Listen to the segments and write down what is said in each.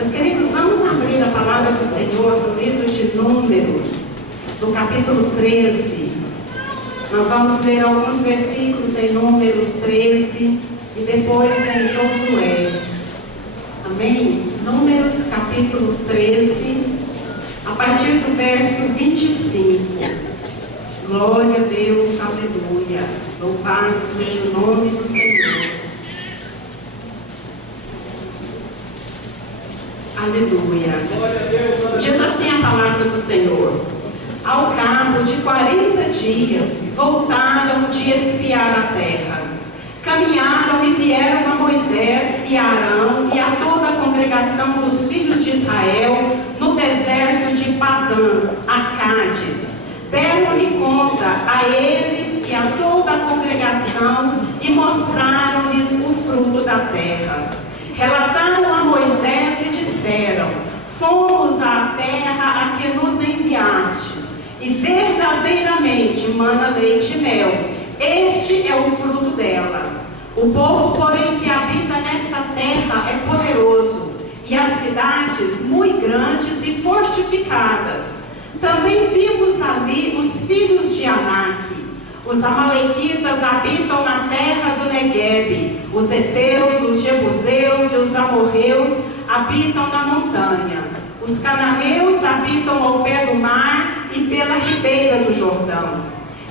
Meus queridos, vamos abrir a palavra do Senhor no livro de Números, no capítulo 13. Nós vamos ler alguns versículos em Números 13 e depois em Josué. Amém? Números capítulo 13, a partir do verso 25. Glória a Deus, aleluia. Louvado seja o nome do Senhor. Aleluia. Diz assim a palavra do Senhor: ao cabo de 40 dias, voltaram de espiar a terra. Caminharam e vieram a Moisés e a Arão e a toda a congregação dos filhos de Israel no deserto de Padã, a Cádiz. Deram-lhe conta a eles e a toda a congregação e mostraram-lhes o fruto da terra. Relataram a Moisés e disseram: fomos à terra a que nos enviastes, e verdadeiramente mana leite e mel. Este é o fruto dela. O povo, porém, que habita nesta terra é poderoso, e as cidades muito grandes e fortificadas. Também vimos ali os filhos de Anak. Os amalequitas habitam na terra do Neguebe. Os heteus, os jebuseus e os amorreus habitam na montanha. Os cananeus habitam ao pé do mar e pela ribeira do Jordão.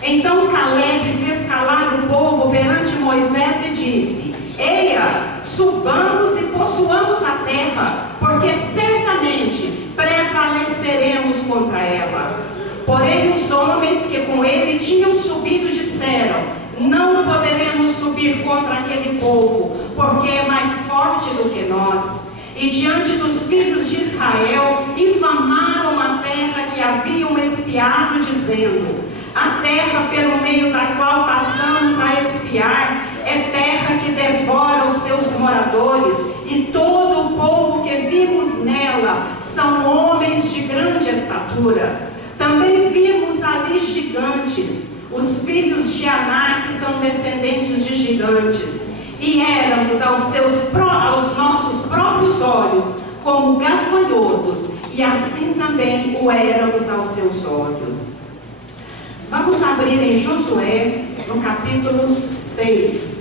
Então Caleb fez calar o povo perante Moisés e disse: eia, subamos e possuamos a terra, porque certamente prevaleceremos contra ela. Porém os homens que com ele tinham subido disseram: não poderemos subir contra aquele povo, porque é mais forte do que nós. E diante dos filhos de Israel infamaram a terra que haviam espiado, dizendo: a terra pelo meio da qual passamos a espiar é terra que devora os seus moradores, e todo o povo que vimos nela são homens de grande estatura. Também vimos ali gigantes. Os filhos de Anak são descendentes de gigantes, e éramos aos nossos próprios olhos como gafanhotos, e assim também o éramos aos seus olhos. Vamos abrir em Josué, no capítulo 6,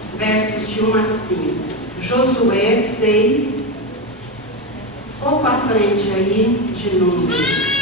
os versos de 1 a 5. Josué 6, pouco à frente aí de Números.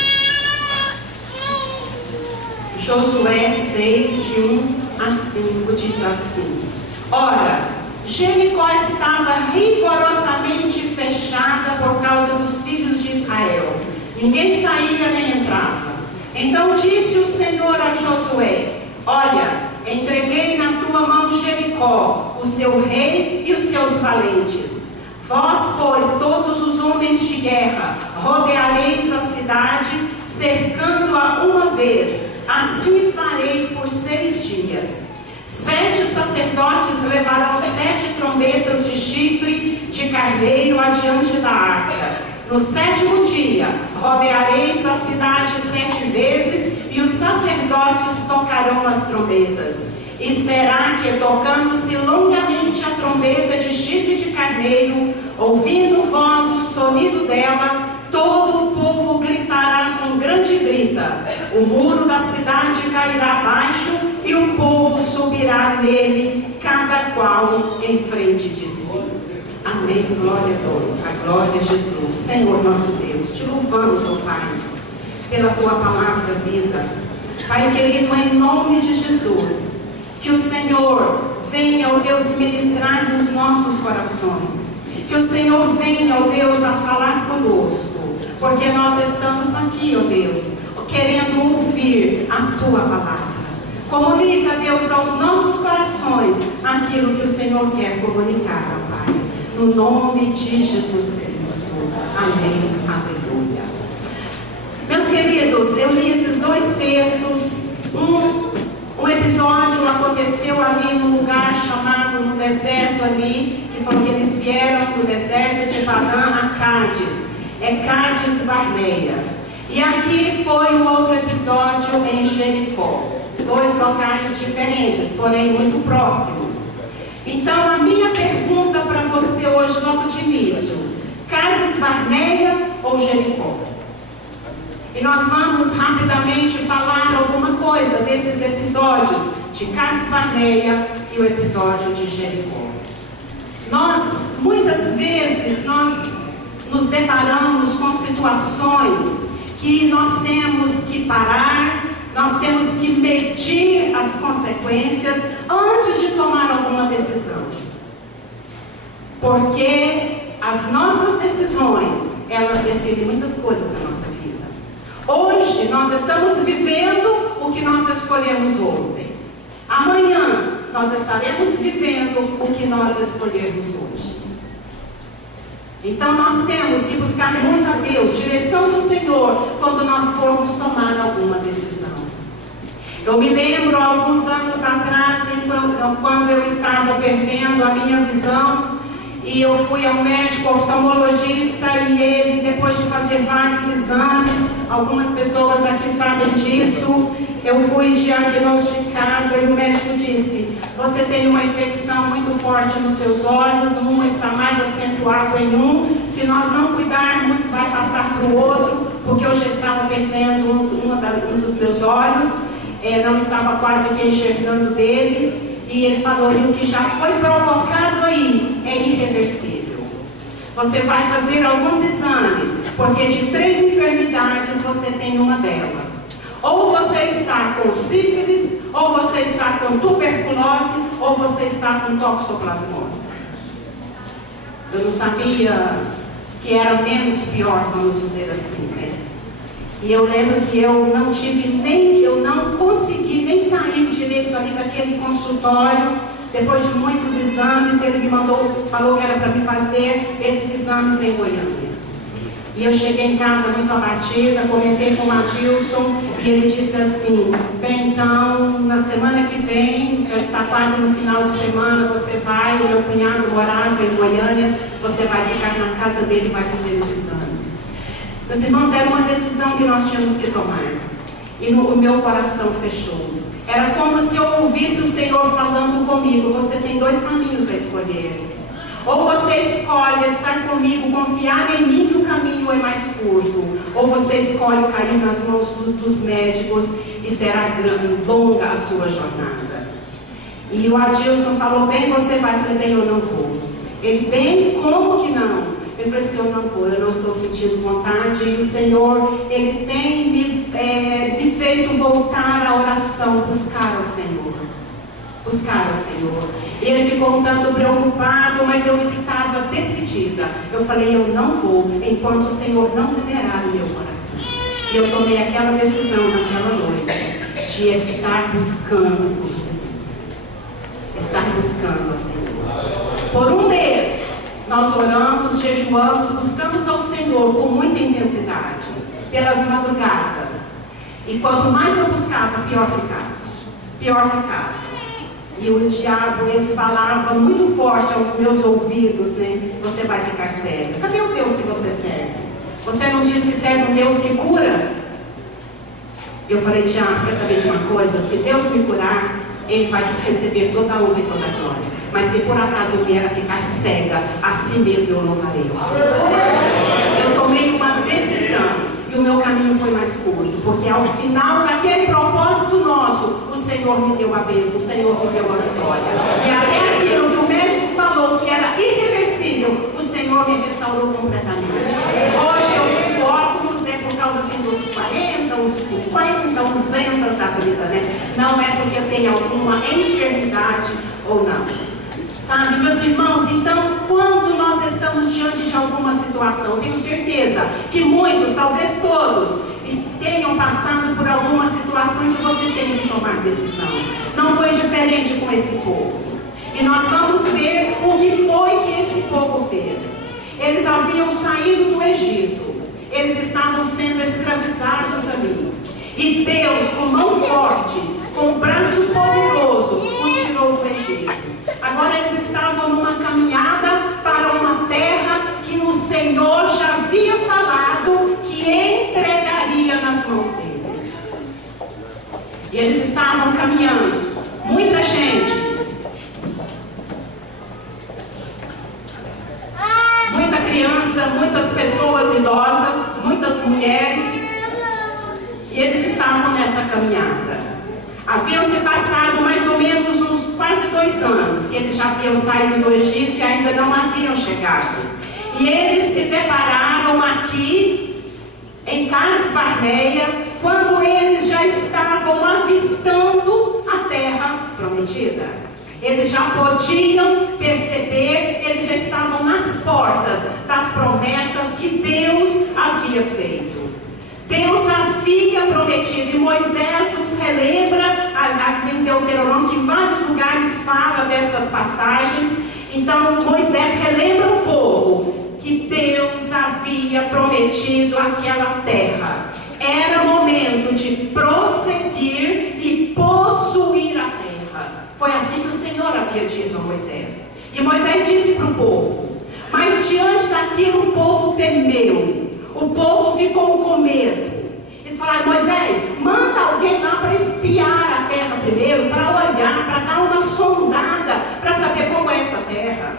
Josué 6, de 1 a 5, diz assim: ora, Jericó estava rigorosamente fechada por causa dos filhos de Israel. Ninguém saía nem entrava. Então disse o Senhor a Josué: olha, entreguei na tua mão Jericó, o seu rei e os seus valentes. Vós, pois, todos os homens de guerra, rodeareis a cidade, cercando-a uma vez. Assim fareis por 6 dias. 7 sacerdotes levarão 7 trombetas de chifre de carneiro adiante da arca. No 7º dia, rodeareis a cidade 7 vezes, e os sacerdotes tocarão as trombetas. E será que, tocando-se longamente a trombeta de chifre de carneiro, ouvindo vós o sonido dela, todo o povo gritará com grande grita. O muro da cidade cairá abaixo, e o povo subirá nele, cada qual em frente de si. Amém, glória a glória a Jesus. Senhor nosso Deus, te louvamos, ó Pai, pela tua palavra vida. Pai querido, em nome de Jesus, que o Senhor venha, ó Deus, ministrar nos nossos corações. Que o Senhor venha, ó Deus, a falar conosco, porque nós estamos aqui, ó Deus, querendo ouvir a tua palavra. Comunica, Deus, aos nossos corações aquilo que o Senhor quer comunicar, ó Pai. No nome de Jesus Cristo. Amém. Aleluia. Meus queridos, eu li esses 2 textos. Um episódio aconteceu ali num lugar chamado, no deserto ali, que foi que eles vieram do deserto de Padã a Cádiz. É Cádiz Barneia. E aqui foi um outro episódio em Jericó. 2 locais diferentes, porém muito próximos. Então a minha pergunta para você hoje, logo de início: Cádiz Barneia ou Jericó. E nós vamos rapidamente falar alguma coisa desses episódios de Cades Barneia e o episódio de Jericó. Muitas vezes, nos deparamos com situações que nós temos que parar, nós temos que medir as consequências antes de tomar alguma decisão. Porque as nossas decisões, elas definem muitas coisas na nossa vida. Hoje, nós estamos vivendo o que nós escolhemos ontem. Amanhã, nós estaremos vivendo o que nós escolhermos hoje. Então, nós temos que buscar muito a Deus, direção do Senhor, quando nós formos tomar alguma decisão. Eu me lembro, alguns anos atrás, quando eu estava perdendo a minha visão, e eu fui ao médico oftalmologista, e ele, depois de fazer vários exames, algumas pessoas aqui sabem disso, eu fui diagnosticada e o médico disse: você tem uma infecção muito forte nos seus olhos, uma está mais acentuada em um, se nós não cuidarmos vai passar para o outro, porque eu já estava perdendo um dos meus olhos, não estava quase que enxergando dele. E ele falou: e o que já foi provocado aí é irreversível. Você vai fazer alguns exames, porque de 3 enfermidades você tem uma delas. Ou você está com sífilis, ou você está com tuberculose, ou você está com toxoplasmose. Eu não sabia que era menos pior, vamos dizer assim, né? E eu lembro que eu não consegui nem sair direito ali daquele consultório. Depois de muitos exames, ele falou que era para me fazer esses exames em Goiânia. E eu cheguei em casa muito abatida, comentei com o Adilson, e ele disse assim: bem, então, na semana que vem, já está quase no final de semana, você vai, o meu cunhado morava em Goiânia, você vai ficar na casa dele e vai fazer os exames. Meus irmãos, era uma decisão que nós tínhamos que tomar. E o meu coração fechou. Era como se eu ouvisse o Senhor falando comigo: você tem 2 caminhos a escolher. Ou você escolhe estar comigo, confiar em mim que o caminho é mais curto. Ou você escolhe cair nas mãos dos médicos e será longa a sua jornada. E o Adilson falou: bem, você vai. Eu falei: bem, eu não vou. Ele: bem, como que não? Eu falei assim: eu não vou, eu não estou sentindo vontade. E o Senhor, Ele tem me feito voltar à oração, buscar ao Senhor. Buscar ao Senhor. E ele ficou um tanto preocupado, mas eu estava decidida. Eu falei: eu não vou, enquanto o Senhor não liberar o meu coração. E eu tomei aquela decisão naquela noite, de estar buscando o Senhor. Estar buscando ao Senhor. Por um mês, nós oramos, jejuamos, buscamos ao Senhor com muita intensidade, pelas madrugadas. E quanto mais eu buscava, pior ficava. Pior ficava. E o diabo, ele falava muito forte aos meus ouvidos, né? Você vai ficar cego. Cadê o Deus que você serve? Você não diz que serve um Deus que cura? Eu falei: Tiago, quer saber de uma coisa? Se Deus me curar, Ele vai receber toda a honra e toda a glória. Mas se por acaso eu vier a ficar cega, assim mesmo eu louvarei o Senhor. Eu tomei uma decisão. E o meu caminho foi mais curto, porque ao final daquele propósito nosso, o Senhor me deu a bênção, o Senhor me deu a vitória. E até aquilo que o médico falou que era irreversível, o Senhor me restaurou completamente. Hoje eu uso óculos, por causa assim dos 40, uns 50, uns 200 da vida, né? Não é porque eu tenho alguma enfermidade ou não. Sabe, meus irmãos, então, quando nós estamos diante de alguma situação, tenho certeza que muitos, talvez todos, tenham passado por alguma situação em que você tem que tomar decisão. Não foi diferente com esse povo. E nós vamos ver o que foi que esse povo fez. Eles haviam saído do Egito. Eles estavam sendo escravizados ali. E Deus, com mão forte, com um braço poderoso, os tirou do Egito. Agora eles estavam numa caminhada para uma terra que o Senhor já havia falado que entregaria nas mãos deles. E eles estavam caminhando. Muita gente. Muita criança, muitas pessoas idosas, muitas mulheres, e eles estavam nessa caminhada. Haviam se passado mais ou menos uns quase 2 anos, que eles já haviam saído do Egito e ainda não haviam chegado. E eles se depararam aqui, em Cades Barneia, quando eles já estavam avistando a terra prometida. Eles já podiam perceber, eles já estavam nas portas das promessas que Deus havia feito. Deus havia prometido, e Moisés os relembra, em Deuteronômio, que em vários lugares fala destas passagens. Então Moisés relembra o povo que Deus havia prometido aquela terra. Era momento de prosseguir e possuir a terra. Foi assim que o Senhor havia dito a Moisés. E Moisés disse para o povo, mas diante daquilo o povo temeu. O povo ficou com medo. Eles falaram, Moisés, manda alguém lá para espiar a terra primeiro, para olhar, para dar uma sondada, para saber como é essa terra.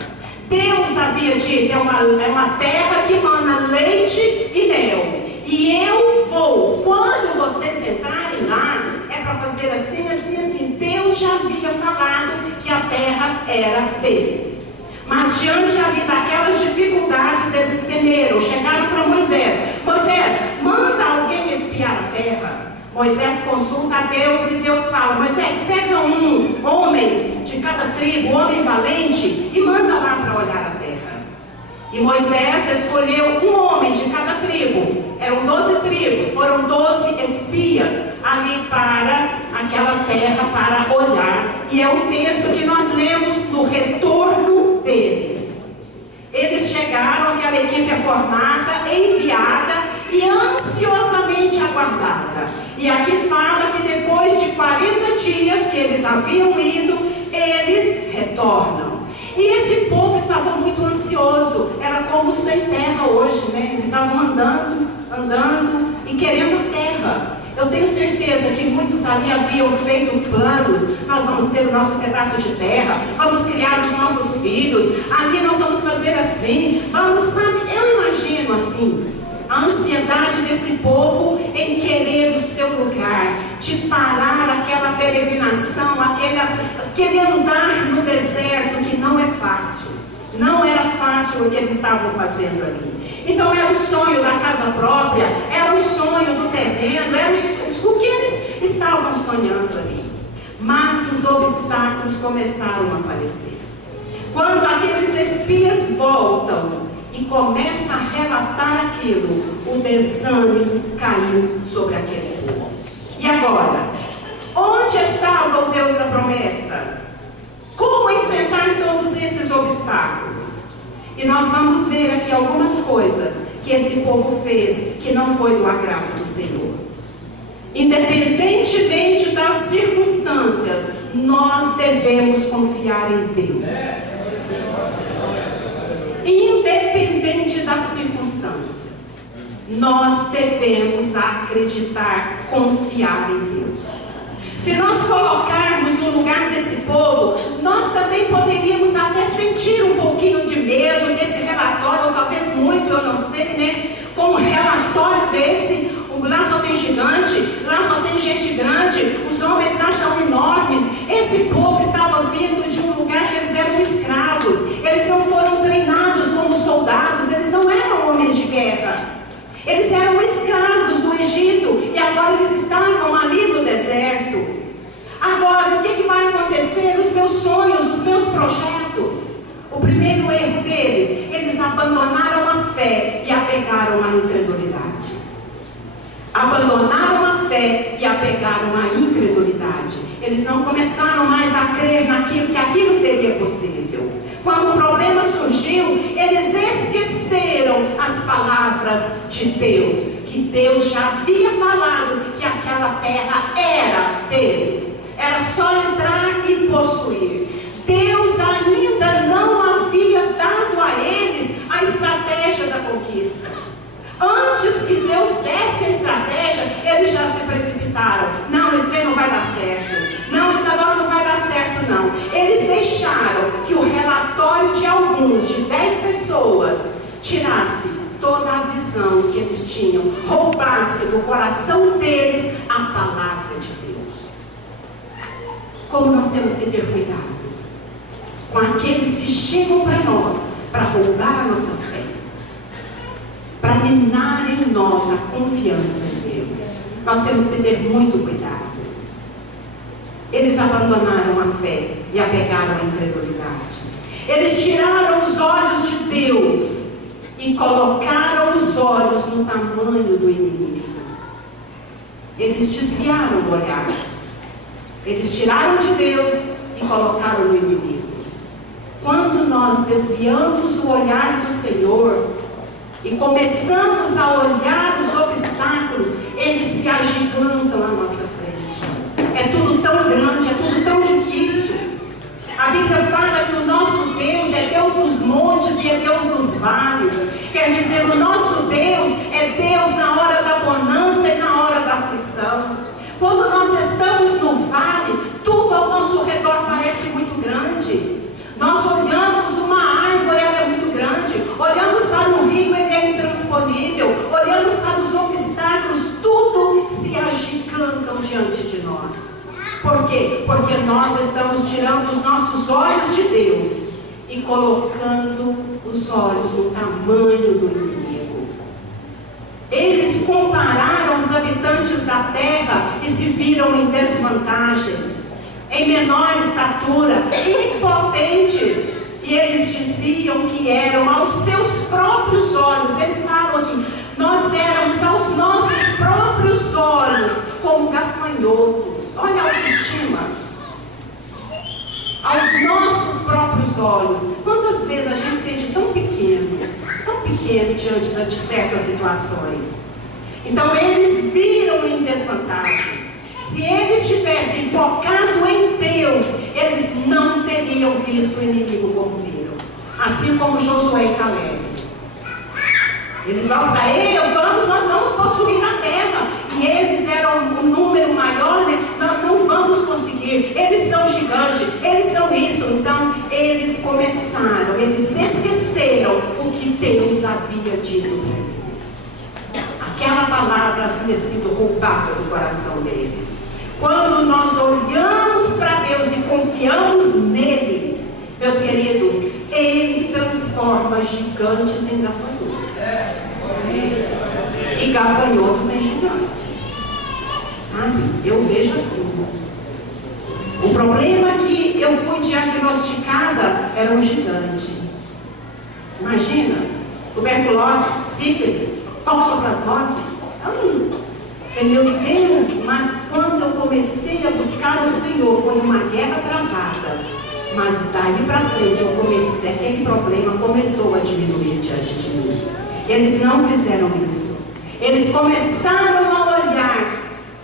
Deus havia dito, é uma terra que mana leite e mel. E eu vou, quando vocês entrarem lá, é para fazer assim, assim, assim. Deus já havia falado que a terra era deles. Mas diante ali daquelas dificuldades, eles temeram, chegaram para Moisés. Moisés, manda alguém espiar a terra. Moisés consulta a Deus e Deus fala, Moisés, pega um homem de cada tribo, um homem valente, e manda lá para olhar a terra. E Moisés escolheu um homem de cada tribo. Eram 12 tribos, foram 12 espias ali para aquela terra para olhar. E é o texto que nós lemos do retorno deles. Eles chegaram, aquela equipe é formada, enviada e ansiosamente aguardada. E aqui fala que depois de 40 dias que eles haviam ido, eles retornam. E esse povo estava muito ansioso, era como sem terra hoje, né? Eles estavam andando e querendo terra. Eu tenho certeza que muitos ali haviam feito planos. Nós vamos ter o nosso pedaço de terra, vamos criar os nossos filhos, ali nós vamos fazer assim, sabe? Eu imagino assim, a ansiedade desse povo em querer o seu lugar, de parar aquela peregrinação, aquele andar no deserto que não é fácil. Não era fácil o que eles estavam fazendo ali. Então era o sonho da casa própria, era o sonho do terreno, era o que eles estavam sonhando ali. Mas os obstáculos começaram a aparecer. Quando aqueles espias voltam e começam a relatar aquilo, o desânimo caiu sobre aquele povo. E agora? Onde estava o Deus da promessa? Como enfrentar todos esses obstáculos? E nós vamos ver aqui algumas coisas que esse povo fez que não foi do agrado do Senhor. Independentemente das circunstâncias, nós devemos confiar em Deus. Independente das circunstâncias, nós devemos acreditar, confiar em Deus. Se nós colocarmos no lugar desse povo, nós também poderíamos até sentir um pouquinho de medo desse relatório, ou talvez muito, eu não sei, né? Com um relatório desse, lá só tem gigante, lá só tem gente grande, os homens lá são enormes. Esse povo estava vindo de um lugar que eles eram escravos, eles não foram treinados como soldados, eles não eram homens de guerra. Eles eram escravos do Egito e agora eles estavam ali no deserto. Agora, o que vai acontecer? Os meus sonhos, os meus projetos. O primeiro erro deles, eles abandonaram a fé e apegaram à incredulidade. Abandonaram a fé e apegaram à incredulidade. Eles não começaram mais a crer naquilo, que aquilo seria possível. Quando o problema surgiu, eles esqueceram as palavras de Deus, que Deus já havia falado que aquela terra era deles. Era só entrar e possuir. Deus ainda não havia dado a eles a estratégia da conquista. Antes que Deus desse a estratégia, eles já se precipitaram. Não, esse trem não vai dar certo. Não, esse negócio não vai dar certo, não. Eles deixaram que o relatório de alguns, de 10 pessoas, tirasse toda a visão que eles tinham, roubasse do coração deles a palavra de Deus. Como nós temos que ter cuidado com aqueles que chegam para nós para roubar a nossa fé, para minar em nós a confiança em Deus. Nós temos que ter muito cuidado. Eles abandonaram a fé e apegaram a incredulidade. Eles tiraram os olhos de Deus e colocaram os olhos no tamanho do inimigo. Eles desviaram o olhar. Eles tiraram de Deus e colocaram no inimigo. Quando nós desviamos o olhar do Senhor e começamos a olhar os obstáculos, eles se agigantam à nossa frente. É tudo tão grande, é tudo tão difícil. A Bíblia fala que o nosso Deus é Deus nos montes e é Deus nos vales. Quer dizer, o nosso Deus é Deus na hora da bonança e na hora da aflição. Quando nós estamos no vale, tudo ao nosso redor parece muito grande. Nós olhamos uma árvore, ela é muito grande. Olhamos para o rio, ele é intransponível. Olhamos para os obstáculos, tudo se agigantam diante de nós. Por quê? Porque nós estamos tirando os nossos olhos de Deus e colocando os olhos no tamanho do inimigo. Eles compararam os habitantes da terra e se viram em desvantagem, em menor estatura, impotentes. E eles diziam que eram aos seus próprios olhos. Eles falam aqui: nós éramos aos nossos próprios olhos como gafanhotos. Olha a autoestima. Aos nossos próprios olhos. Quantas vezes a gente se sente tão pequeno diante de certas situações. Então eles viram em desvantagem. Se eles tivessem focado em Deus, eles não teriam visto o inimigo como viram. Assim como Josué e Caleb. Eles vão para ele: nós vamos possuir a terra. E eles eram um número maior, né? Nós não vamos conseguir. Eles são gigantes, eles são isso. Então, eles começaram, eles esqueceram o que Deus havia dito para eles. Aquela palavra havia sido roubada do coração deles. Quando nós olhamos para Deus e confiamos nele, meus queridos, ele transforma gigantes em gafanhotos. E gafanhotos em gigantes. Sabe? Eu vejo assim. O problema que eu fui diagnosticada era um gigante. Imagina, tuberculose, sífilis, toxoplasmose. Meu Deus, mas quando eu comecei a buscar o Senhor, foi uma guerra travada. Mas daí para frente aquele problema começou a diminuir diante de mim. Eles não fizeram isso. Eles começaram a olhar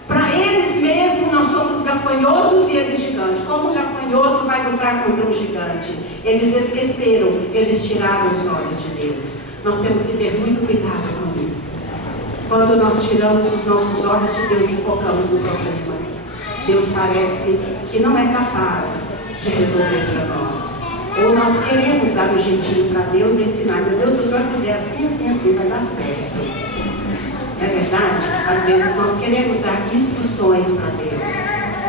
para eles mesmos. Nós somos gafanhotos e eles gigantes. Como o gafanhoto vai lutar contra um gigante? Eles esqueceram, eles tiraram os olhos de Deus. Nós temos que ter muito cuidado com isso. Quando nós tiramos os nossos olhos de Deus e focamos no problema, Deus parece que não é capaz de resolver para nós. Ou nós queremos dar um jeitinho para Deus e ensinar: meu Deus, se o Senhor fizer assim, assim, assim, vai dar certo. É verdade? Às vezes nós queremos dar instruções para Deus,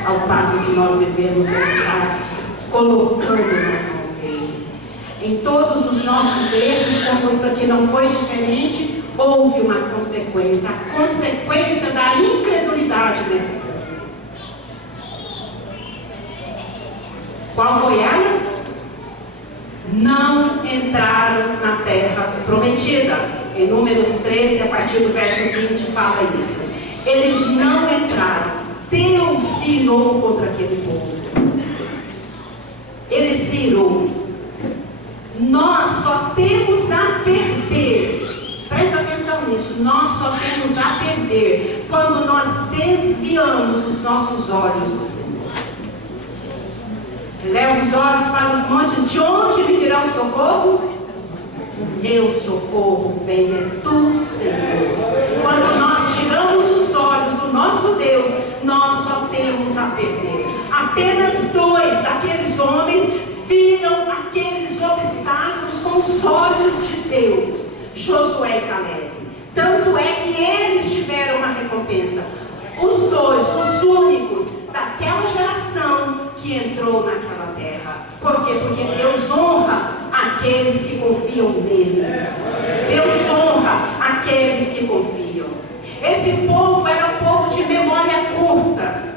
ao passo que nós devemos estar colocando nas mãos dele. Em todos os nossos erros, como isso aqui não foi diferente, houve uma consequência, a consequência da incredulidade desse povo. Qual foi ela? Não entraram na terra prometida. Em Números 13, a partir do verso 20, fala isso. Eles não entraram. Deus se irou contra aquele povo. Ele se irou. Nós só temos a perder. Presta atenção nisso. Nós só temos a perder quando nós desviamos os nossos olhos do Senhor. Leva os olhos para os montes. De onde me virá o socorro? Meu socorro vem do Senhor. Quando nós tiramos os olhos do nosso Deus, nós só temos a perder. Apenas 2 daqueles homens viram aqueles obstáculos com os olhos de Deus: Josué e Caleb. pensa. Os dois, os únicos daquela geração que entrou naquela terra. Por quê? Porque Deus honra aqueles que confiam nele. Deus honra aqueles que confiam. Esse povo era um povo de memória curta,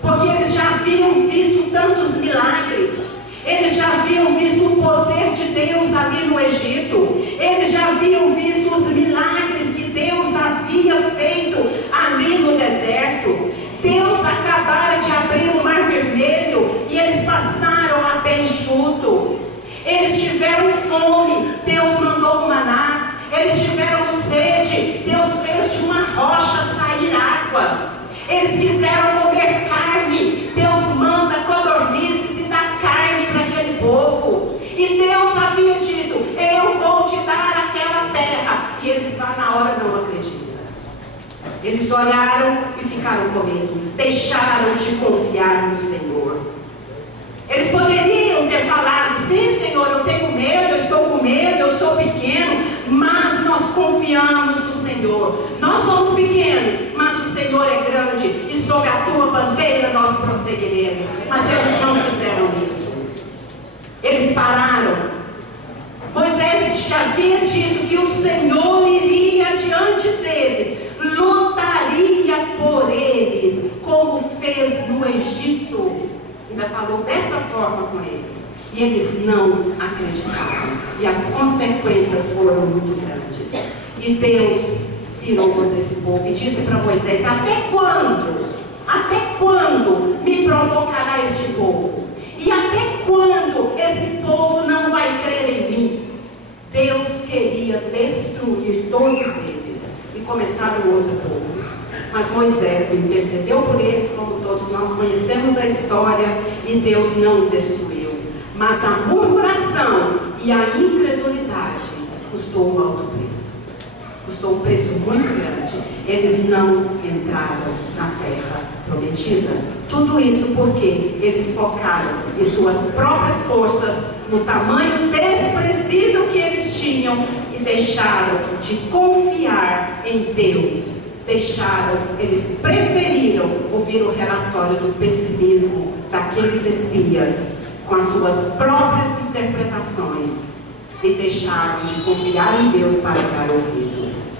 porque eles já haviam visto tantos milagres. Eles já haviam visto o poder de Deus ali no Egito. Eles já haviam visto os milagres que Deus havia feito ali no deserto. Deus acabara de abrir o Mar Vermelho e eles passaram a pé enxuto. Eles tiveram fome, Deus mandou o maná. Eles tiveram sede, Deus fez de uma rocha sair água. Eles quiseram comer carne, Deus manda codornizes e dá carne para aquele povo. E Deus havia dito: eu vou te dar aquela terra. E eles lá na hora não acreditam. Eles olharam e ficaram com medo, deixaram de confiar no Senhor. Eles poderiam ter falado: sim, Senhor, eu tenho medo, eu estou com medo, eu sou pequeno, mas nós confiamos no Senhor. Nós somos pequenos, mas o Senhor é grande, e sob a tua bandeira nós prosseguiremos. Mas eles não fizeram isso. Eles pararam. Moisés já havia dito que o Senhor iria diante deles, lutaria por eles, como fez no Egito. Ainda falou dessa forma com eles. E eles não acreditaram. E as consequências foram muito grandes. E Deus se irou desse povo e disse para Moisés: até quando? Até quando me provocará este povo? E até quando esse povo não vai crer em mim? Deus queria destruir todos eles e começar um outro povo. Mas Moisés intercedeu por eles, como todos nós conhecemos a história, e Deus não destruiu. Mas a murmuração e a incredulidade custou um alto preço. Custou um preço muito grande. Eles não entraram na terra prometida. Tudo isso porque eles focaram em suas próprias forças, no tamanho desprezível que eles tinham, e deixaram de confiar em Deus. Eles preferiram ouvir o relatório do pessimismo daqueles espias com as suas próprias interpretações e deixaram de confiar em Deus para dar ouvidos.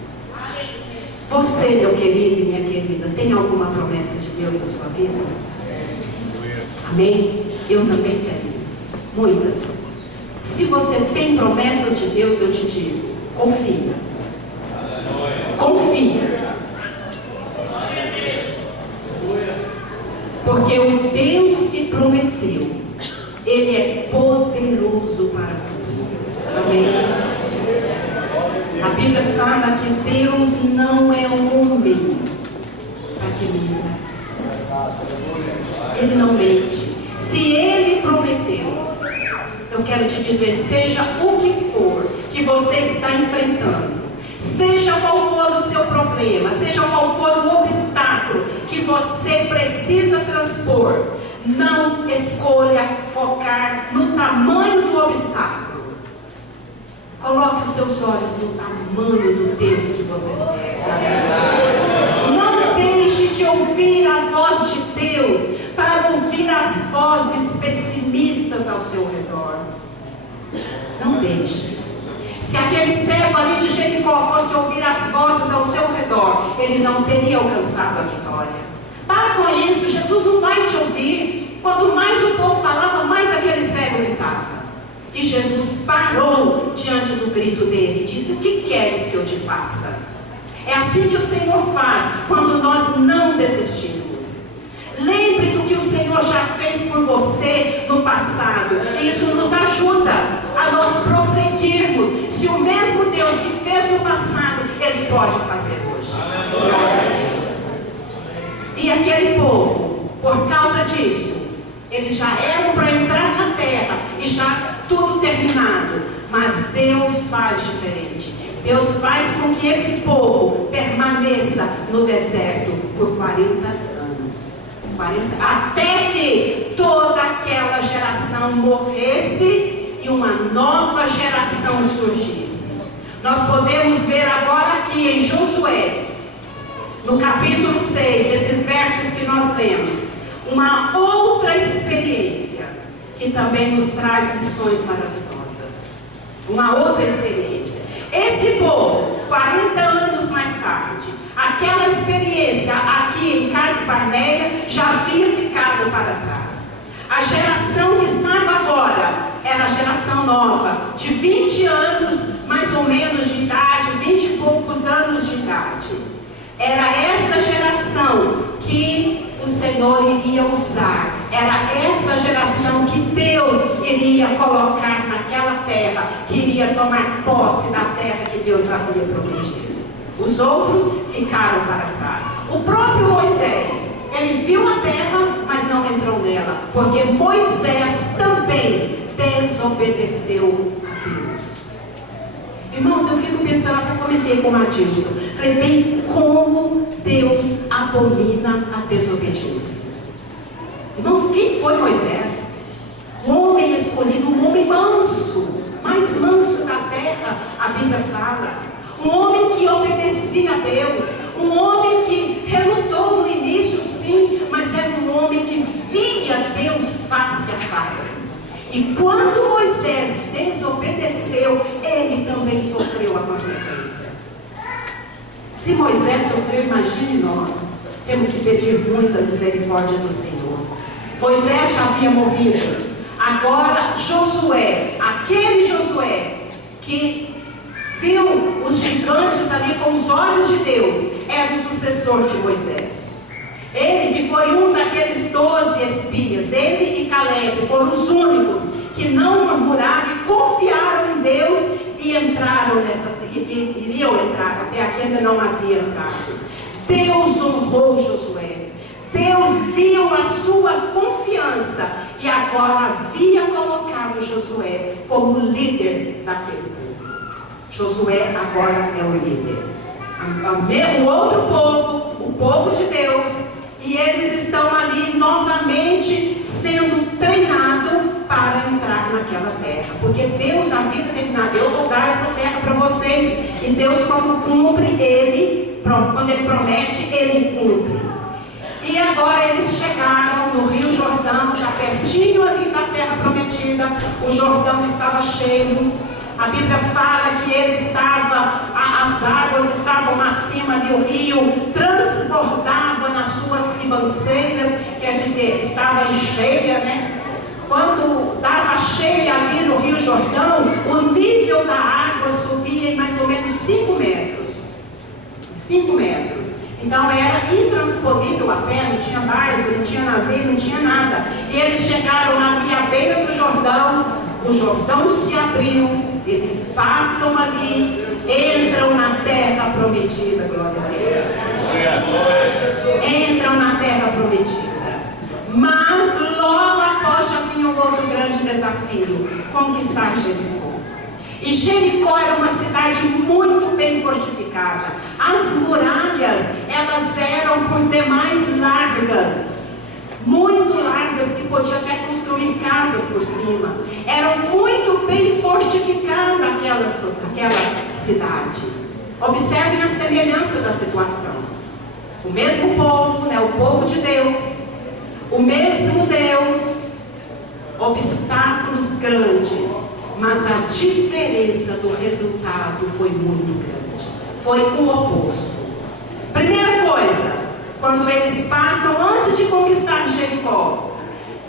Você, meu querido e minha querida, tem alguma promessa de Deus na sua vida? Amém? Eu também tenho. Muitas. Se você tem promessas de Deus, eu te digo, confia. Confia. Porque o Deus que prometeu, Ele é poderoso para tudo. Amém? A Bíblia fala que Deus não é um homem para que minta. Ele não mente. Se Ele prometeu, eu quero te dizer, seja o que for que você está enfrentando, seja qual for o seu problema, seja qual for o obstáculo que você precisa transpor, não escolha focar no tamanho do obstáculo. Coloque os seus olhos no tamanho do Deus que você serve. Não deixe de ouvir a voz de Deus para ouvir as vozes pessimistas ao seu redor. Não deixe. Se aquele cego ali de Jericó fosse ouvir as vozes ao seu redor, ele não teria alcançado a vitória. Para com isso, Jesus não vai te ouvir. Quanto mais o povo falava, mais aquele cego gritava. E Jesus parou diante do grito dele e disse: o que queres que eu te faça? É assim que o Senhor faz quando nós não desistimos. Lembre do que o Senhor já fez por você no passado. E isso nos ajuda a nós prosseguirmos. Se o mesmo Deus que fez no passado, Ele pode fazer hoje. Glória a Deus. E aquele povo, por causa disso, eles já eram para entrar na terra e já tudo terminado. Mas Deus faz diferente. Deus faz com que esse povo permaneça no deserto por 40 anos. Até que toda aquela geração morresse e uma nova geração surgisse. Nós podemos ver agora aqui em Josué, no no capítulo 6, esses versos que nós lemos, uma outra experiência que também nos traz lições maravilhosas. Uma outra experiência. Esse povo, 40 anos mais tarde, aquela experiência aqui em Cades Barneia já havia ficado para trás. A geração que estava agora era a geração nova, de 20 anos mais ou menos de idade, 20 e poucos anos de idade. Era essa geração que o Senhor iria usar. Era essa geração que Deus iria colocar naquela terra, que iria tomar posse da terra que Deus havia prometido. Os outros ficaram para trás. O próprio Moisés, ele viu a terra, mas não entrou nela, porque Moisés também desobedeceu a Deus. Irmãos, eu fico pensando, até comentei com o Adilson, falei, bem, como Deus abomina a desobediência. Irmãos, quem foi Moisés? Um homem escolhido, um homem manso, mais manso da terra, a Bíblia fala. Um homem que obedecia a Deus, um homem que relutou no início, sim, mas era um homem que via Deus face a face. E quando Moisés desobedeceu, ele também sofreu a consequência. Se Moisés sofreu, imagine nós. Temos que pedir muita misericórdia do Senhor. Moisés já havia morrido. Agora Josué, aquele Josué que viu os gigantes ali com os olhos de Deus, era o sucessor de Moisés. Ele que foi um daqueles 12 espias, ele e Caleb foram os únicos que não murmuraram e confiaram em Deus e entraram iriam entrar, até aqui ainda não havia entrado. Deus honrou Josué, Deus viu a sua confiança e agora havia colocado Josué como líder daquele povo. Josué agora é o líder. O outro povo, o povo de Deus, e eles estão ali novamente sendo treinados para entrar naquela terra, porque Deus havia determinado, eu vou dar essa terra para vocês, e Deus quando cumpre, quando Ele promete, Ele cumpre. E agora eles chegaram no Rio Jordão, já pertinho ali da terra prometida, o Jordão estava cheio. A Bíblia fala que ele estava, as águas estavam acima ali, o rio transbordava nas suas ribanceiras, quer dizer, estava em cheia, né? Quando dava cheia ali no Rio Jordão, o nível da água subia em mais ou menos 5 metros. 5 metros. Então era intransponível a pé, não tinha barco, não tinha navio, não tinha nada. E eles chegaram ali à beira do Jordão, o Jordão se abriu. Eles passam ali, entram na terra prometida, glória a Deus. Entram na terra prometida. Mas logo após já vinha um outro grande desafio: conquistar Jericó. E Jericó era uma cidade muito bem fortificada. As muralhas, elas eram por demais largas, muito largas, que podia até construir casas por cima. Eram muito bem fortificada aquela cidade. Observem a semelhança da situação. O mesmo povo, né, o povo de Deus, o mesmo Deus, obstáculos grandes, mas a diferença do resultado foi muito grande. Foi o oposto. Primeira coisa, quando eles passam, antes de conquistar Jericó,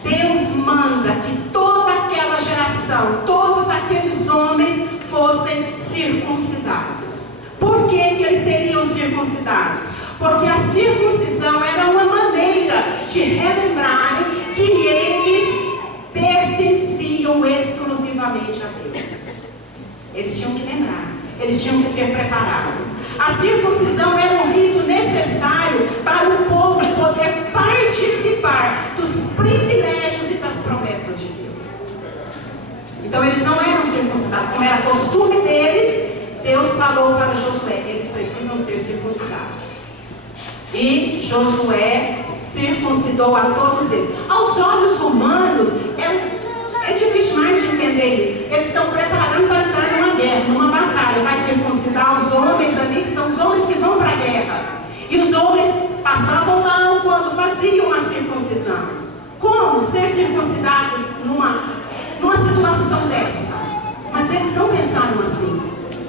Deus manda que toda aquela geração, todos aqueles homens fossem circuncidados. Por que eles seriam circuncidados? Porque a circuncisão era uma maneira de relembrarem que eles pertenciam exclusivamente a Deus. Eles tinham que lembrar, eles tinham que ser preparados. A circuncisão era um rito necessário para o povo poder participar dos privilégios e das promessas de Deus. Então eles não eram circuncidados, como era costume deles. Deus falou para Josué: eles precisam ser circuncidados. E Josué circuncidou a todos eles. Aos olhos humanos, é difícil mais de entender isso. Eles estão preparando para entrar numa guerra, numa batalha. Vai circuncidar os homens ali, que são os homens que vão para a guerra. E os homens passavam mal quando faziam uma circuncisão. Como ser circuncidado numa situação dessa? Mas eles não pensaram assim.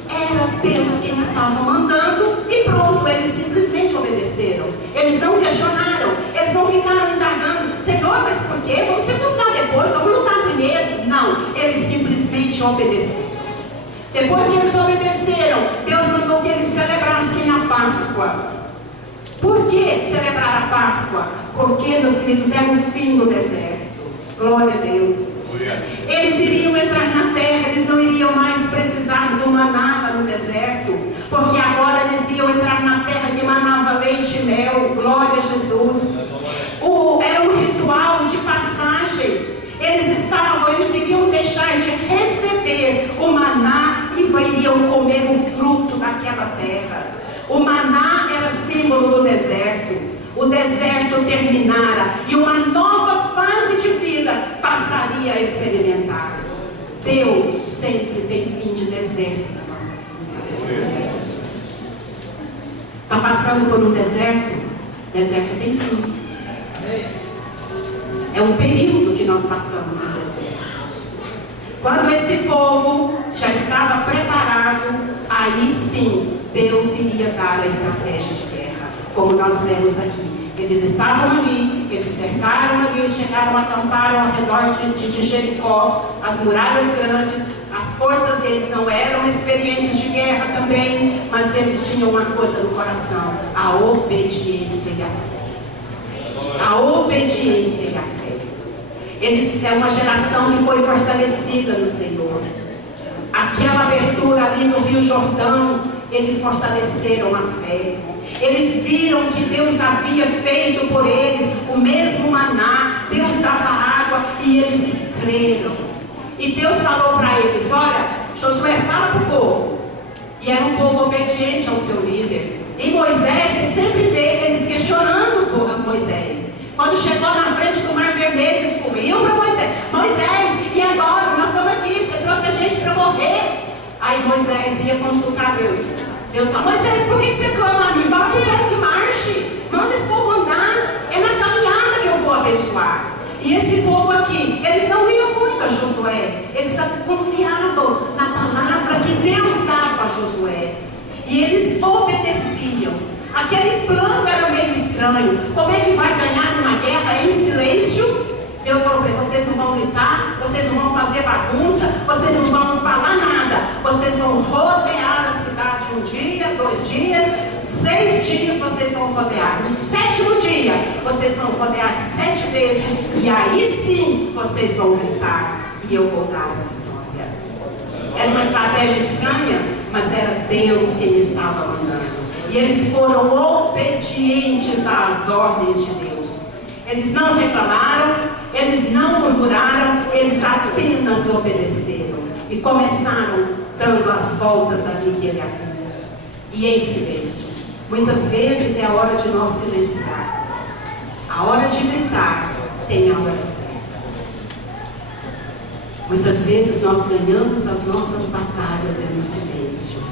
Era Deus quem estava mandando e pronto, eles simplesmente obedeceram. Eles não questionaram, eles não ficaram indagando: Senhor, mas por quê? Vamos circuncidar depois, vamos lutar primeiro. Não, eles simplesmente obedeceram. Depois que eles obedeceram, Deus mandou que eles celebrassem a Páscoa. Por que celebrar a Páscoa? Porque, meus queridos, era o fim do deserto. Glória a Deus. Eles iriam entrar na terra, eles não iriam mais precisar do maná no deserto, porque agora eles iam entrar na terra que manava leite e mel. Glória a Jesus. Era um ritual de passagem. Eles iriam deixar de receber o maná e iriam comer o fruto daquela terra. O maná era símbolo do deserto. O deserto terminara e uma nova fase de vida passaria a experimentar. Deus sempre tem fim de deserto na nossa vida. Está passando por um deserto? Deserto tem fim. É um período que nós passamos no deserto. Quando esse povo já estava preparado, aí sim Deus iria dar a estratégia de guerra. Como nós lemos aqui, eles estavam ali, eles cercaram ali, chegaram, acamparam ao redor de Jericó, as muralhas grandes. As forças deles não eram experientes de guerra também, mas eles tinham uma coisa no coração: a obediência e a fé. A obediência e a fé. Eles é uma geração que foi fortalecida no Senhor. Aquela abertura ali no Rio Jordão, eles fortaleceram a fé. Eles viram que Deus havia feito por eles o mesmo maná. Deus dava água e eles creram. E Deus falou para eles: olha, Josué, fala para o povo. E era um povo obediente ao seu líder. E Moisés, você sempre vê eles questionando Moisés. Quando chegou na frente do Mar Vermelho, eles corriam para Moisés: Moisés, e agora? Nós estamos aqui, você trouxe a gente para morrer. Aí Moisés ia consultar Deus. Deus fala: Moisés, por que você clama a mim? Fala para o povo que marche. Manda esse povo andar. É na caminhada que eu vou abençoar. E esse povo aqui, eles não iam muito a Josué. Eles confiavam na palavra que Deus dava a Josué. E eles obedeciam. Aquele plano era meio estranho. Como é que vai ganhar uma guerra em silêncio? Deus falou para eles: vocês não vão gritar, vocês não vão fazer bagunça, vocês não vão falar nada. Vocês vão rodear a cidade 1 dia, 2 dias, 6 dias vocês vão rodear. No 7º dia, vocês vão rodear 7 vezes. E aí sim, vocês vão gritar. E eu vou dar a vitória. Era uma estratégia estranha, mas era Deus quem estava mandando. E eles foram obedientes às ordens de Deus. Eles não reclamaram, eles não murmuraram, eles apenas obedeceram. E começaram dando as voltas ali que ele havia. E em silêncio. Muitas vezes é a hora de nós silenciarmos. A hora de gritar tem a hora certa. Muitas vezes nós ganhamos as nossas batalhas no silêncio.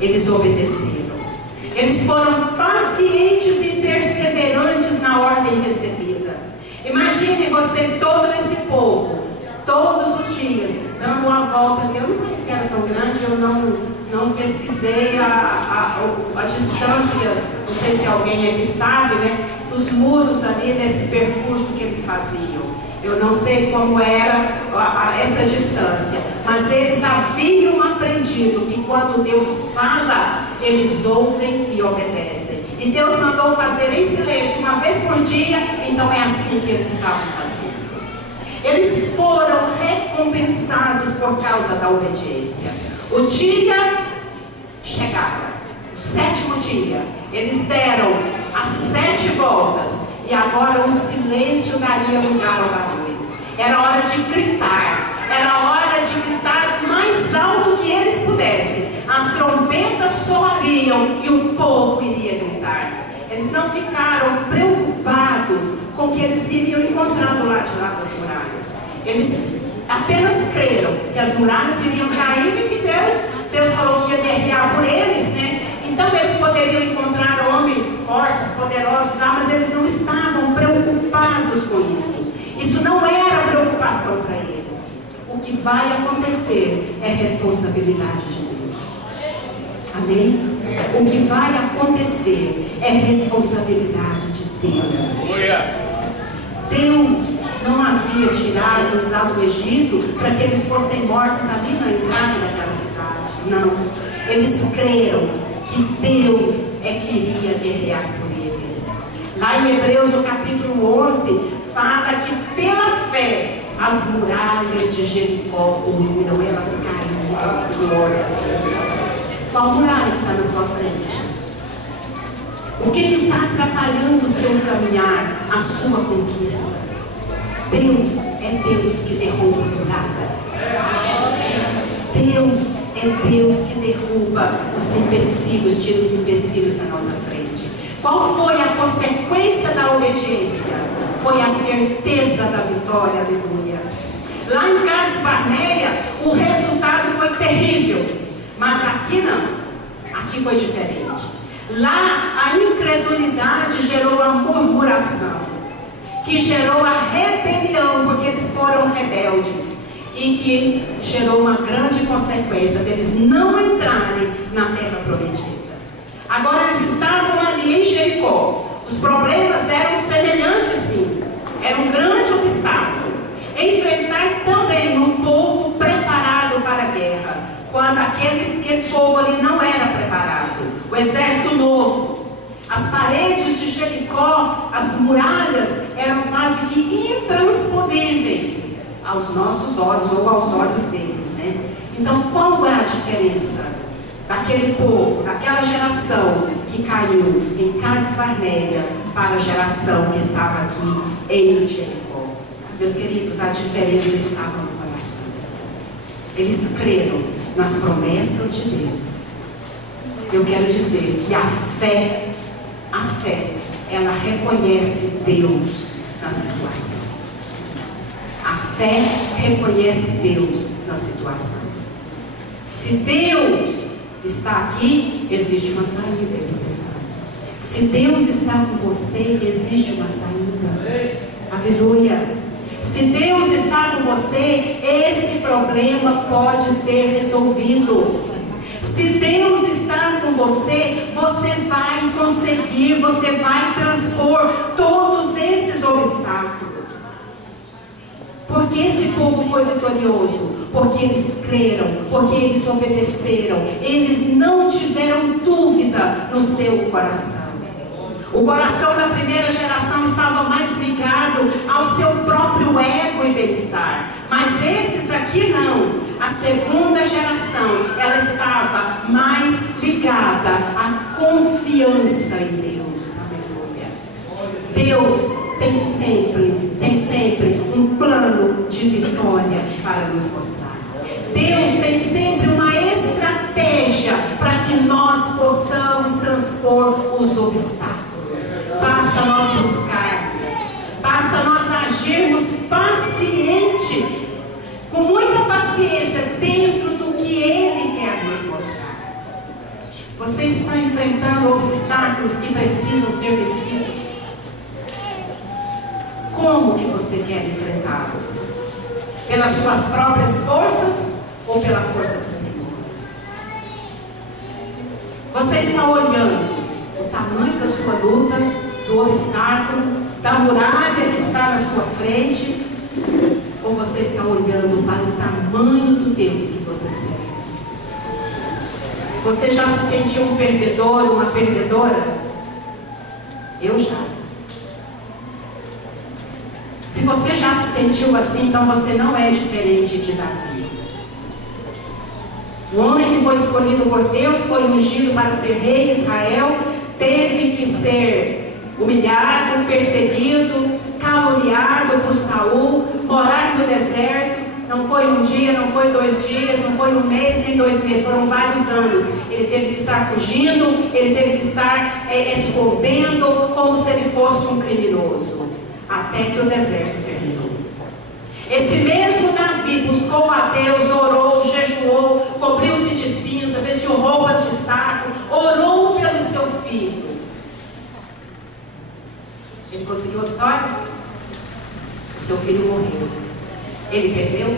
Eles obedeceram. Eles foram pacientes e perseverantes na ordem recebida. Imagine vocês, todo esse povo, todos os dias, dando uma volta ali. Eu não sei se era tão grande, eu não pesquisei a distância, não sei se alguém aqui sabe, né, dos muros ali nesse percurso que eles faziam. Eu não sei como era essa distância, mas eles haviam aprendido que quando Deus fala, eles ouvem e obedecem. E Deus mandou fazer em silêncio 1 vez por dia, então é assim que eles estavam fazendo. Eles foram recompensados por causa da obediência. O dia chegava, o 7º dia, eles deram as 7 voltas. E agora o silêncio daria lugar ao barulho. Era hora de gritar. Era hora de gritar mais alto que eles pudessem. As trombetas soariam e o povo iria gritar. Eles não ficaram preocupados com o que eles iriam encontrar do lado de lá das muralhas. Eles apenas creram que as muralhas iriam cair e que Deus falou que ia guerrear por eles, né? Então eles poderiam poderiam encontrar homens fortes, poderosos lá, mas eles não estavam preocupados com isso. Isso não era preocupação para eles. O que vai acontecer é responsabilidade de Deus. Amém? O que vai acontecer é responsabilidade de Deus. Deus não havia tirado-os lá do Egito para que eles fossem mortos ali na entrada daquela cidade. Não. Eles creram que Deus é que iria guerrear por eles. Lá em Hebreus, no capítulo 11, fala que pela fé as muralhas de Jericó ruíram, elas caíram. Glória a Deus. Qual muralha que está na sua frente? O que está atrapalhando o seu caminhar, a sua conquista? Deus é Deus que derruba muralhas. Deus é Deus que derruba os empecilhos, tira os empecilhos da nossa frente. Qual foi a consequência da obediência? Foi a certeza da vitória, aleluia. Lá em Cades Barneia, o resultado foi terrível. Mas aqui não, aqui foi diferente. Lá a incredulidade gerou a murmuração, que gerou a rebelião, porque eles foram rebeldes, e que gerou uma grande consequência deles não entrarem na terra prometida. Agora eles estavam ali em Jericó. Os problemas eram semelhantes, sim. Era um grande obstáculo. Enfrentar também um povo preparado para a guerra, quando aquele povo ali não era preparado. O exército novo. As paredes de Jericó, as muralhas, eram quase que intransponíveis aos nossos olhos ou aos olhos deles, né? Então, qual é a diferença daquele povo, daquela geração que caiu em Cades Barneia para a geração que estava aqui em Jericó? Meus queridos, a diferença estava no coração. Eles creram nas promessas de Deus. Eu quero dizer que a fé, ela reconhece Deus na situação. A fé reconhece Deus na situação. Se Deus está aqui, existe uma saída, eles pensaram. Se Deus está com você, existe uma saída. Aleluia. Se Deus está com você, esse problema pode ser resolvido. Se Deus está com você, você vai conseguir, você vai transpor todos esses obstáculos. Por que esse povo foi vitorioso? Porque eles creram, porque eles obedeceram, eles não tiveram dúvida no seu coração. O coração da primeira geração estava mais ligado ao seu próprio ego e bem-estar. Mas esses aqui não. A segunda geração, ela estava mais ligada à confiança em Deus. Aleluia. Deus tem sempre um plano de vitória para nos mostrar. Deus tem sempre uma estratégia para que nós possamos transpor os obstáculos. Basta nós buscarmos, basta nós agirmos paciente, com muita paciência dentro do que Ele quer nos mostrar. Você está enfrentando obstáculos que precisam ser vencidos? Como que você quer enfrentá-los? Pelas suas próprias forças ou pela força do Senhor? Você está olhando o tamanho da sua luta, do obstáculo, da muralha que está na sua frente, ou você está olhando para o tamanho do Deus que você serve? Você já se sentiu um perdedor, uma perdedora? Eu já. Se você já se sentiu assim, então você não é diferente de Davi. O homem que foi escolhido por Deus, foi ungido para ser rei de Israel, teve que ser humilhado, perseguido, caluniado por Saul, morar no deserto. Não foi um dia, não foi 2 dias, não foi um mês, nem 2 meses, foram vários anos. Ele teve que estar fugindo, ele teve que estar escondendo, como se ele fosse um criminoso, até que o deserto terminou. Esse mesmo Davi buscou a Deus, orou, jejuou, cobriu-se de cinza, vestiu roupas de saco, orou pelo seu filho. conseguiu a vitória? O seu filho morreu. Ele perdeu?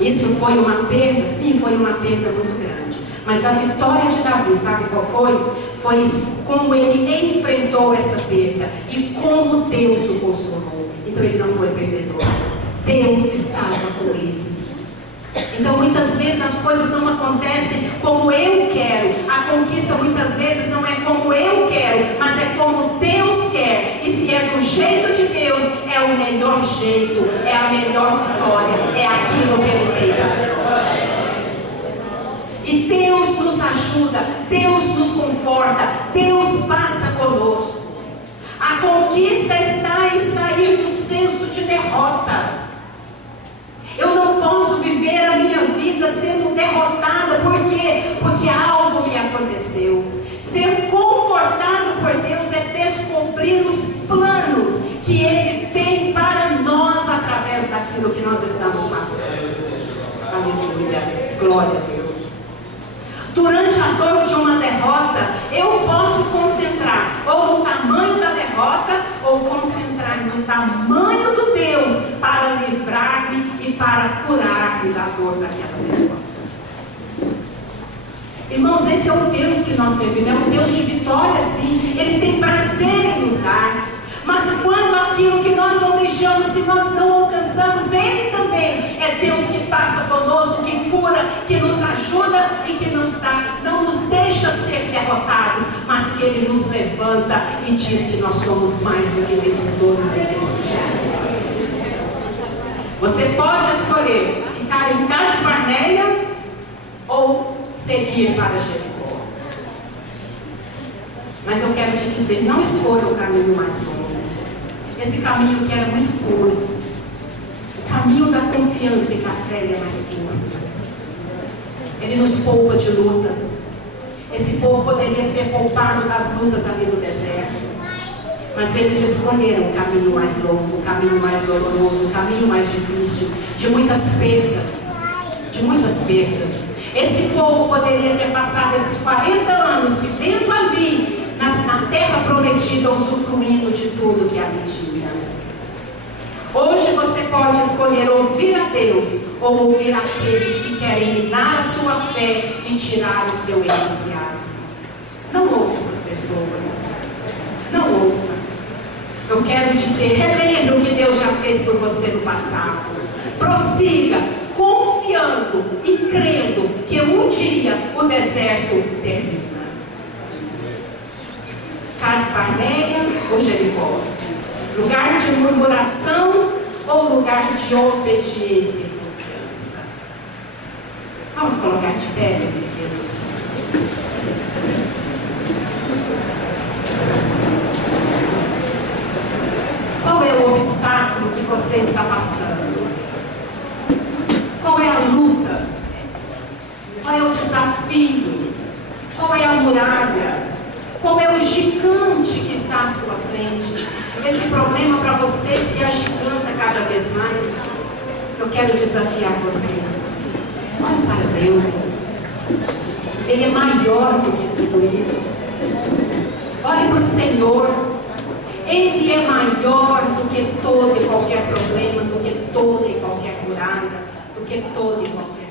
Isso foi uma perda? Sim, foi uma perda muito grande. Mas a vitória de Davi, sabe qual foi? Foi como ele enfrentou essa perda e como Deus o consolou. Então ele não foi perdedor. Deus estava com ele. Então muitas vezes as coisas não acontecem como eu quero. A conquista muitas vezes não é como eu quero, mas é como Deus quer. E se é do jeito de Deus, é o melhor jeito, é a melhor vitória, é aquilo que Ele tem para nós. E Deus nos ajuda, Deus nos conforta, Deus passa conosco. A conquista está em sair do senso de derrota. Eu não posso viver a minha vida sendo derrotada. Por quê? Porque algo me aconteceu. Ser confortado por Deus é descobrir os planos que Ele tem para nós através daquilo que nós estamos passando. Aleluia, glória a Deus. Durante a dor de uma derrota, eu posso concentrar ou no tamanho da derrota, ou concentrar no tamanho do Deus para livrar-me e para curar-me da dor daquela derrota. Irmãos, esse é o Deus que nós servimos, é um Deus de vitória, sim. Ele tem prazer em nos dar. Mas quando aquilo que nós almejamos, se nós não alcançamos, Ele também é Deus que passa conosco, que cura, que nos ajuda e que nos dá, não nos deixa ser derrotados, mas que Ele nos levanta e diz que nós somos mais do que vencedores em Cristo Jesus. Você pode escolher ficar em Cades Barneia ou seguir para Jericó. Mas eu quero te dizer, não escolha o caminho mais longo. Esse caminho que era muito curto. O caminho da confiança e da fé é mais curto. Ele nos poupa de lutas. Esse povo poderia ser poupado das lutas ali do deserto. Mas eles escolheram o caminho mais longo, o caminho mais doloroso, o caminho mais difícil, de muitas perdas. De muitas perdas. Esse povo poderia ter passado esses 40 anos vivendo ali, na terra prometida, usufruindo de tudo que ali tinha. Hoje você pode escolher ouvir a Deus ou ouvir aqueles que querem minar a sua fé e tirar o seu entusiasmo. Não ouça essas pessoas. Não ouça. Eu quero dizer, relembre o que Deus já fez por você no passado. Prossiga, confiando e crendo que um dia o deserto termina. Cades Barneia ou Jericó? Lugar de murmuração ou lugar de obediência e confiança? Vamos colocar de pé, meus queridos. Qual é o obstáculo que você está passando? Qual é a luta? Qual é o desafio? Qual é a muralha? Qual é o gigante que está à sua frente? Esse problema para você se agiganta cada vez mais. Eu quero desafiar você. Olhe para Deus. Ele é maior do que tudo isso. Olhe para o Senhor. Ele é maior do que todo e qualquer problema, do que toda e qualquer muralha, do que todo e qualquer